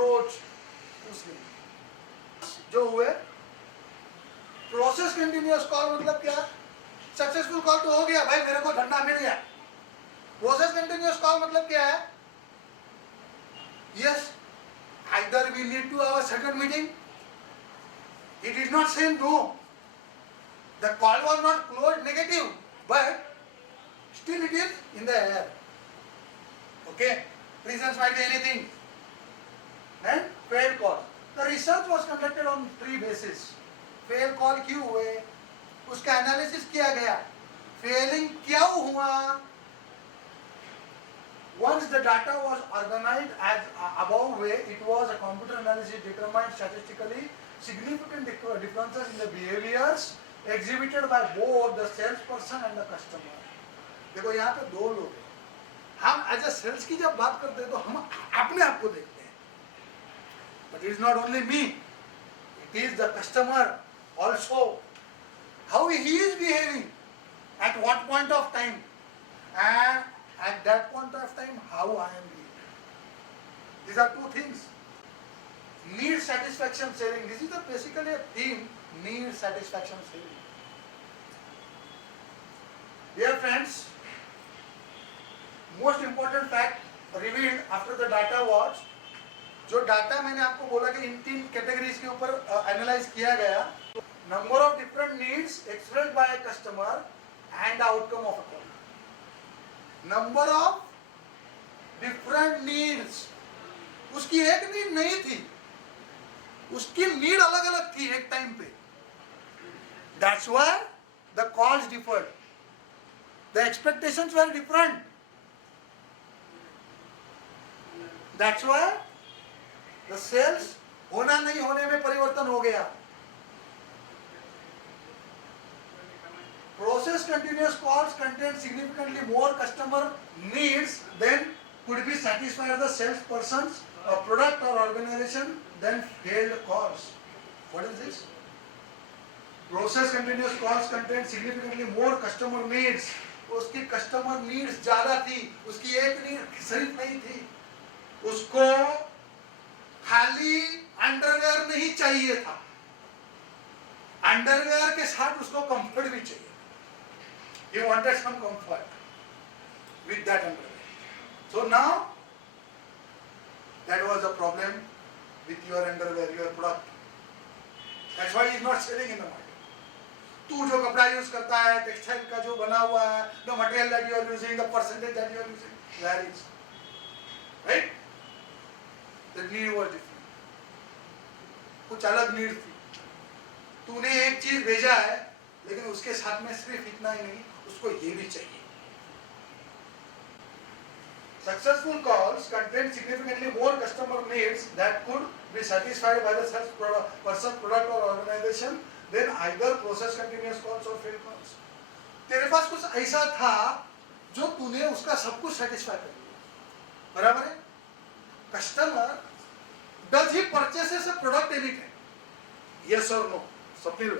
Approach जो हुए। Process continuous call मतलब क्या? सक्सेसफुल कॉल तो हो गया भाई, मेरे को धंधा मिल गया। प्रोसेस कंटिन्यूअस कॉल मतलब क्या है? Yes, either we need to have a second meeting. He did not say no. The call was not closed negative, but still it is in the air. Okay, reasons might be anything. And failed call. The research was conducted on 3 bases. Failed call क्यों हुए, उसका analysis किया गया, Fehling क्यों हुआ। Once the data was organized as above way, it was a computer analysis determined statistically significant differences in the behaviors exhibited by both the salesperson and the customer. देखो यहाँ पे दो लोग हैं, हम एज ए सेल्स की जब बात करते हैं तो हम अपने आप को देखते हैं, but it is not only me, it is the customer also, how he is behaving at what point of time, and at that point of time how I am behaving. These are two things. Need satisfaction selling, this is basically a theme, need satisfaction selling. Dear friends, most important fact revealed after the data was, जो data मैंने आपको बोला कि इन 3 categories के ऊपर analyse किया गया, number of different needs expressed by a customer and outcome of a call. Number of different needs, उसकी एक नीड नहीं थी, उसकी नीड अलग अलग थी एक टाइम पे। That's why the calls differed, the expectations were different, that's why the sales होना नहीं होने में परिवर्तन हो गया। Process continuous calls contain significantly more customer needs than could be satisfied the salesperson's product or organization than failed calls. What is this? Process continuous calls contain significantly more customer needs. उसकी customer needs ज़्यादा थी, उसकी एक need सिर्फ नहीं थी, उसको खाली अंडरवेयर नहीं चाहिए था, अंडरवेयर के साथ उसको कंफर्ट भी चाहिए। He wanted some comfort with that underwear. So now, that was a problem with your underwear, your product. That's why he is not selling in the market. तू जो कपड़ा यूज करता है, टेक्सटाइल का जो बना हुआ है, the material that you are using, the percentage that you are using, varies. Right? The need was different. कुछ अलग नीड थी। तूने एक चीज भेजा है, लेकिन उसके साथ में सिर्फ इतना ही नहीं, उसको ये भी चाहिए। Successful calls contain significantly more customer needs that could be satisfied by the sales person, product or organization than either process continuous calls or failed calls. तेरे पास कुछ ऐसा था जो तूने उसका सब कुछ सेटिस्फाई कर दिया, बराबर है? Customer does he purchases a product anytime? Yes or no? Swapnil,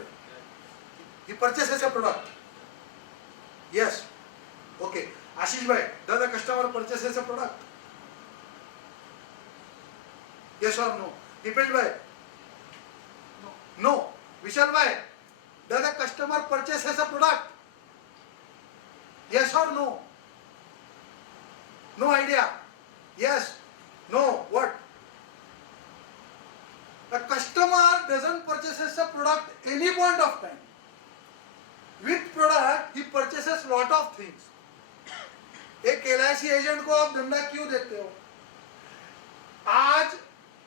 he purchases a product. Yes. Okay. Ashish bhai, does the customer purchases a product? Yes or no? Dipesh bhai? No. No. Vishal bhai, does the customer purchases a product? Yes or no? No idea. Yes. No. What? The customer doesn't purchases a product any point of time. With product he purchases lot of things. एक LIC agent को आप धंधा क्यों देते हो? आज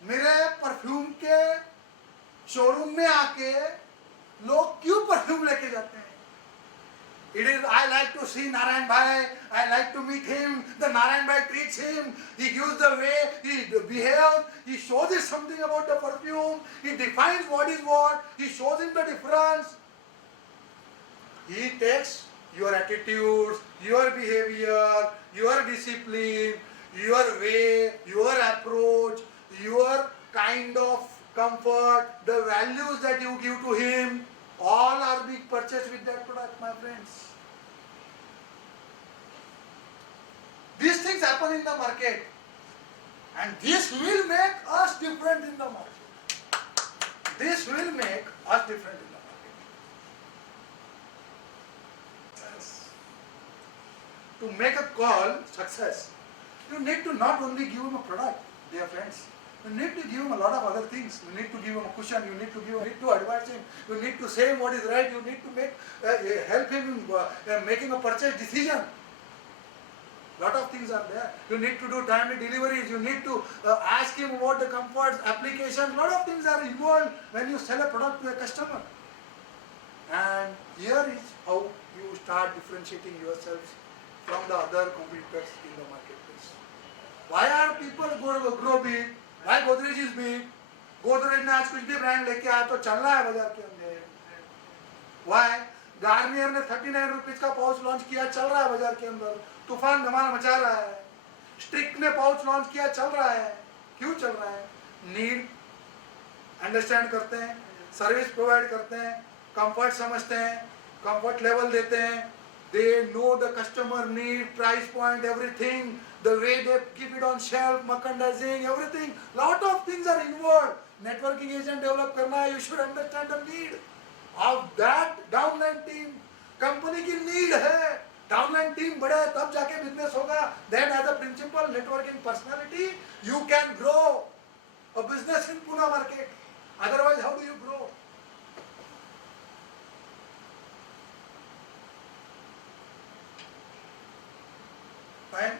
मेरे perfume के शोरूम में आके लोग क्यों परफ्यूम लेके जाते हैं? It is, I like to see Narayan Bhai, I like to meet him, the Narayan Bhai treats him, he gives the way, he behaves, he shows us something about the perfume, he defines what is what, he shows him the difference. He takes your attitudes, your behavior, your discipline, your way, your approach, your kind of comfort, the values that you give to him, all are being purchased with that product, my friends. These things happen in the market, and this will make us different in the market. This will make us different in the market. Yes. To make a call success, you need to not only give him a product, dear friends. You need to give him a lot of other things. You need to give him a cushion. You need to advise him. You need to say him what is right. You need to help him in making a purchase decision. Lot of things are there. You need to do timely deliveries. You need to ask him about the comforts, application. Lot of things are involved when you sell a product to a customer. And here is how you start differentiating yourselves from the other competitors in the marketplace. Why are people grow big? Why Godrej is big? Godrej ने आज कुछ भी brand लेके आया तो चल रहा है बाजार के अंदर. Why? गार्नियर ने 39 रुपीज का पाउच लॉन्च किया, चल रहा है बाजार के अंदर, तूफान धमाल मचा रहा है. स्ट्रिक ने पाउच लॉन्च किया, चल रहा है. क्यों चल रहा है? नीड अंडरस्टैंड करते हैं, सर्विस प्रोवाइड करते हैं, कंफर्ट समझते हैं, कंफर्ट लेवल देते हैं. They know the customer need, price point, everything, the way they keep it on shelf, merchandising, everything. Lot of things are involved. Networking agent develop करना है, you should understand the need of that downline team. Company की need है, downline team बढ़े तब जाके business होगा. Then as a principal networking personality, you can grow a business in Pune market. Otherwise, how do you grow? Fine.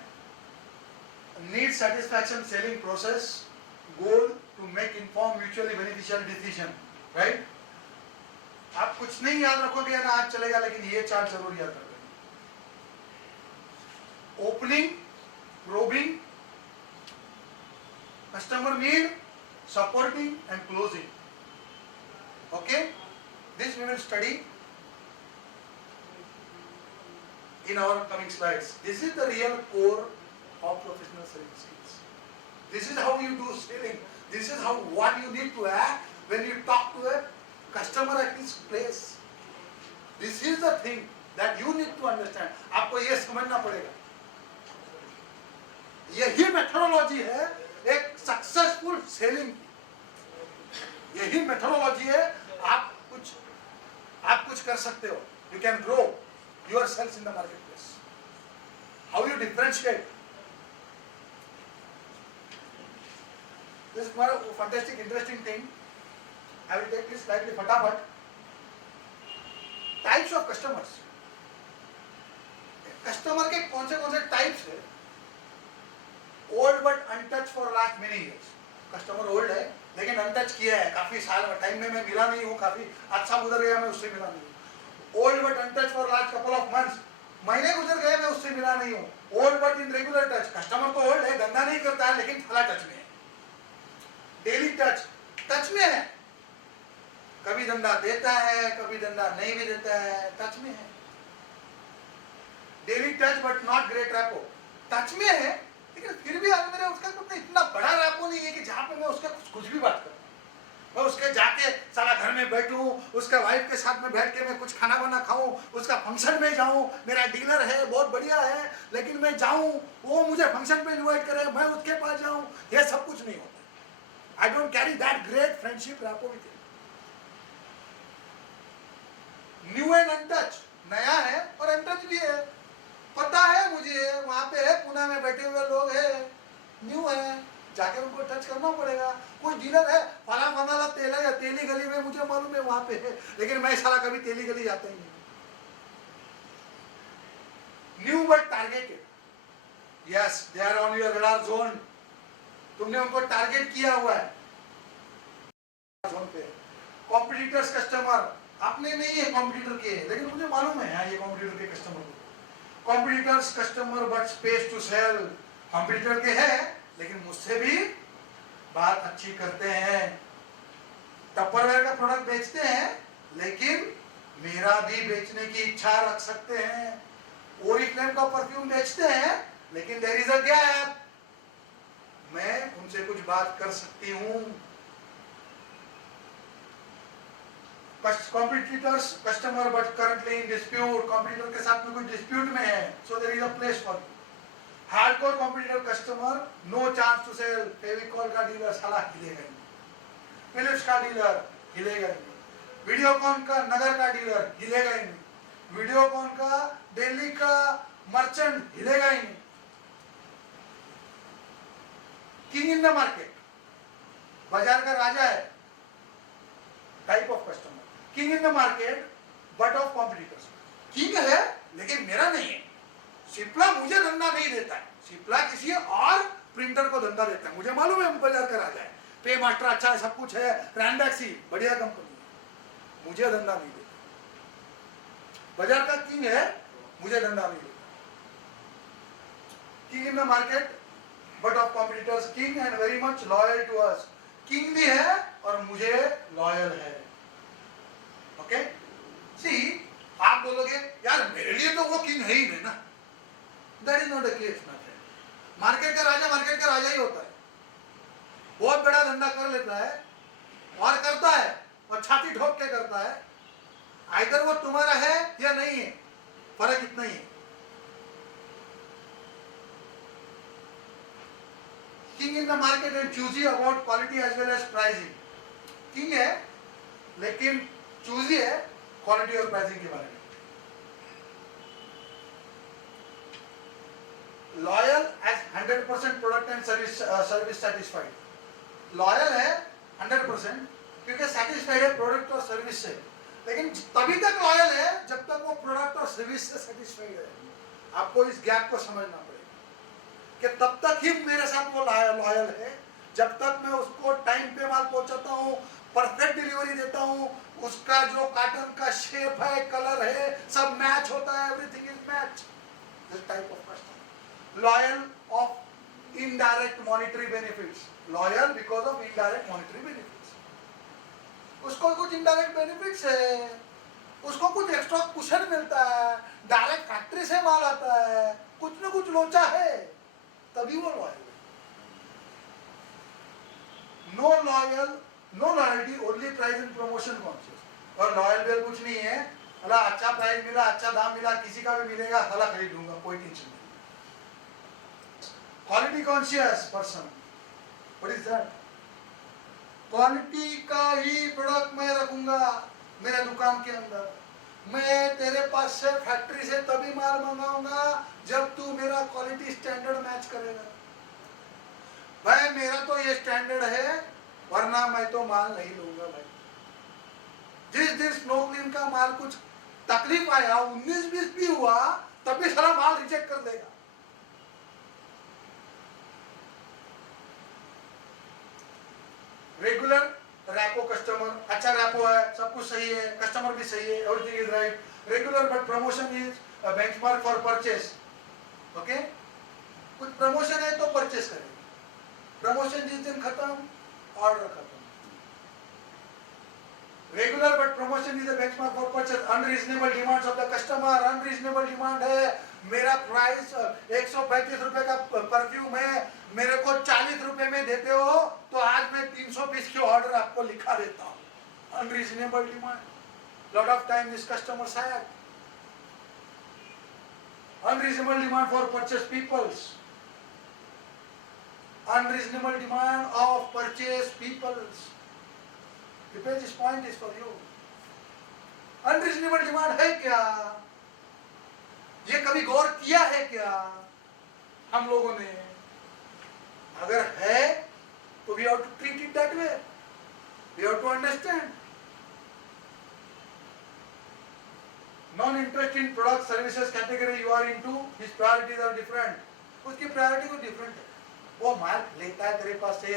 Need satisfaction selling process, goal to make informed mutually beneficial decision, right? आप कुछ नहीं याद रखोगे ना आज चलेगा, लेकिन ये चार जरूर याद रखोगे. Opening, probing, customer need, supporting and closing. Okay? This we will study in our coming slides. This is the real core of professional selling skills. This is how you do selling. This is how what you need to act when you talk to a customer at his place. This is the thing that you need to understand. आपको ये समझना पड़ेगा. यही methodology है एक successful selling की. यही methodology है. आप कुछ कर सकते हो. You can grow yourselves in the marketplace. How you differentiate? This is one fantastic, interesting thing. I will take this slightly फटाफट. Types of customers. Customer के कौन से types है? Old but untouched for last many years. Customer old है, लेकिन untouched किया है काफी साल में. टाइम में मैं मिला नहीं हूँ, काफी अच्छा गुजर गया, मैं उससे मिला नहीं हूँ. Old but untouched for last couple of months. महीने गुजर गए, मैं उससे मिला नहीं हूँ. Old but in regular touch. Customer तो ओल्ड है, धंधा नहीं करता है, लेकिन थोड़ा टच में है. डेली टच में है. कभी धंधा देता है, कभी धंधा नहीं भी देता है, टच में है. Daily touch but not great rapport. Touch में है, लेकिन फिर भी अंदर उसका कोई इतना बड़ा रैपो नहीं है कि जहाँ पे मैं उसका कुछ भी बात करूँ. मैं उसके जाके साला घर में बैठूं, उसका वाइफ के साथ में बैठ के मैं कुछ खाना बना खाऊं, उसका फंक्शन में जाऊं. मेरा डीलर है, बहुत बढ़िया है, लेकिन मैं जाऊं, वो मुझे फंक्शन पे इनवाइट करे, मैं उसके पास जाऊं, ये सब कुछ नहीं होता. I don't carry that great friendship rapport with him. New and untouch. नया है और अनटच भी है. पता है मुझे वहां पे है, पुणे में बैठे हुए लोग है, न्यू है, जाके उनको टच करना पड़ेगा. कोई डीलर है फला तेली गली में, मुझे मालूम है वहां पे है, लेकिन मैं साला कभी तेली गली जाता ही नहीं. New but targeted. Yes, they are on your radar zone. तुमने उनको टारगेट किया हुआ है जोन पे. कॉम्पिटिटर्स कस्टमर आपने नहीं है, कॉम्पिटिटर के, लेकिन मुझे मालूम है ये कॉम्पिटिटर के customer. Competitors customer but space to sell. Competitor के है, लेकिन मुझसे भी बात अच्छी करते हैं. टपरवेयर का प्रोडक्ट बेचते हैं, लेकिन मेरा भी बेचने की इच्छा रख सकते हैं. ओरिफ्लेम का परफ्यूम बेचते हैं, लेकिन देयर इज अ गैप. मैं उनसे कुछ बात कर सकती हूँ. Competitors customer but currently in dispute. Competitor के साथ में कुछ डिस्प्यूट में है, so there is a place for you. Hardcore competitor customer, no chance to sell. Fevicol का डीलर साला हिलेगा ही नहीं, फिलिप्स का डीलर हिलेगा ही नहीं, वीडियोकॉन का नगर का डीलर हिलेगा ही नहीं, वीडियोकॉन का दिल्ली का मर्चेंट हिलेगा ही नहीं। किंग इन द मार्केट, बाजार का राजा है। Type of customer, king in the market but of competitors. King है लेकिन मेरा नहीं है। सिप्ला मुझे धंधा नहीं देता है, सिप्ला किसी और प्रिंटर को धंधा देता है। मुझे मालूम है बाजार का राजा है, पे मास्टर अच्छा है, सब कुछ है, रैंडैक्सी बढ़िया कंपनी है, मुझे धंधा नहीं देता। बाजार का किंग है, मुझे धंधा नहीं देता। King in the market but of competitors, king and very much loyal to us. King भी है और मुझे लॉयल है। ओके, सी आप बोलोगे यार मेरे लिए तो वो किंग है ही नहीं ना। That is not the case ना। मार्केट का राजा ही होता है। बहुत बड़ा धंधा कर लेता है और करता है और छाती ठोक के करता है। आइदर वो तुम्हारा है या नहीं है, फर्क इतना ही है। King in the market and choosy about quality as well as pricing. King है लेकिन चूजी है क्वालिटी और प्राइसिंग के बारे में। Loyal as 100% product and service satisfied. Loyal है 100% क्योंकि सेटिस्फाइड है प्रोडक्ट और सर्विस से, लेकिन तभी तक लॉयल है जब तक वो प्रोडक्ट और सर्विस से सेटिस्फाइड है। आपको इस गैप को समझना पड़ेगा कि तब तक ही मेरे साथ वो लॉयल है जब तक मैं उसको टाइम पे माल पहुंचाता हूँ, परफेक्ट डिलीवरी देता हूँ, उसका जो कार्टन का शेप है, कलर है, सब मैच होता है, everything is match. This type of customer loyal of indirect monetary benefits, loyal because of indirect monetary benefits। उसको कुछ indirect benefits है, उसको कुछ एक्स्ट्रा कुशन मिलता है, डायरेक्ट फैक्ट्री से माल आता है, कुछ न कुछ लोचा है, तभी वो लॉयल है। No loyalty, only price and promotion conscious. और लॉयल बेल कुछ नहीं है, अला अच्छा प्राइस मिला, अच्छा दाम मिला, किसी का भी मिलेगा, हला खरीद लूंगा, कोई टेंशन नहीं। Quality conscious person, what is that? Quality का ही प्रोडक्ट मैं रखूंगा मेरे दुकान के अंदर। मैं तेरे पास से फैक्ट्री से तभी माल मंगाऊंगा जब तू मेरा क्वालिटी स्टैंडर्ड मैच करेगा। भाई मेरा तो ये स्टैंडर्ड है, वरना मैं तो माल नहीं लूंगा। भाई जिस दिन स्नो क्लीन का माल कुछ तकलीफ आया, 19-20 भी हुआ, तभी सारा माल रिजेक्ट कर देगा। रेगुलर रैपो कस्टमर, अच्छा रैपो है, सब कुछ सही है, कस्टमर भी सही है, everything is right. Regular but promotion is benchmark for purchase. Okay, कुछ प्रमोशन है तो परचेस करेंगे, प्रमोशन जिस दिन खत्म, ऑर्डर खत्म। Regular but promotion is a benchmark for purchase. Unreasonable demands of the customer, unreasonable demand है, मेरा प्राइस 135 रुपए का परफ्यूम है, मेरे को 40 रुपए में देते हो, तो आज मैं 320 की ऑर्डर आपको लिखा देता हूं। Unreasonable demand, lot of time this customer side. Unreasonable demand for purchase peoples, unreasonable demand of purchase peoples. This point is for you. Unreasonable demand है क्या? ये कभी गौर किया है क्या हम लोगों ने? अगर है तो we have to treat it that way. We have to understand. Non-interest in product services category you are into, his priorities are different. उसकी priority को different है। वो माल लेता है तेरे पास से,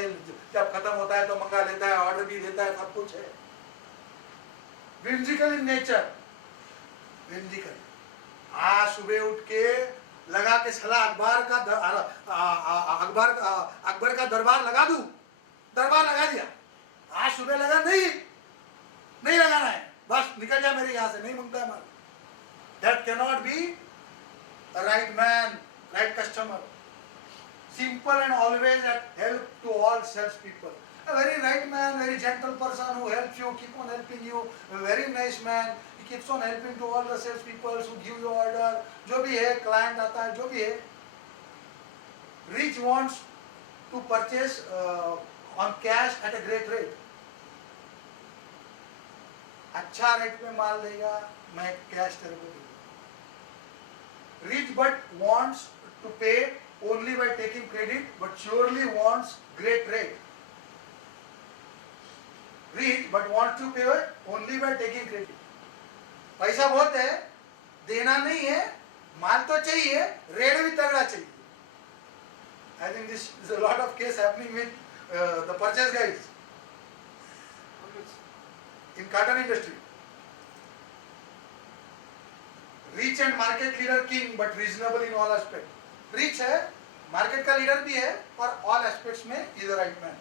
जब खत्म होता है तो मंगा लेता है, ऑर्डर भी देता है, सब कुछ है। whimsical in nature, whimsical। आज सुबह उठ के लगा के सला अकबर का दरबार लगा दूं, दरबार लगा दिया। आज सुबह लगा नहीं लगाना है, बस निकल जा मेरे यहाँ से, नहीं मंगता है माल। That cannot be a right man, right customer। Simple and always at help to all sales people। A very right man, very gentle person who helps you, keep on helping you, a very nice man, he keeps on helping to all the sales people who give you order, जो भी है, client आता है, जो भी है, Rich wants to purchase on cash at a great rate. अच्छा rate में माल देगा, मैं कैश तेरे को दूंगा. Rich but wants to pay only by taking credit, but surely wants great rate. Rich but wants to pay only by taking credit. पैसा बहुत है, देना नहीं है, माल तो चाहिए, रेट भी तगड़ा चाहिए. I think this is a lot of case happening with the purchase guys in cotton industry. Rich and market leader king, but reasonable in all aspects. Rich है, market का leader भी है, और all aspects में is the right man.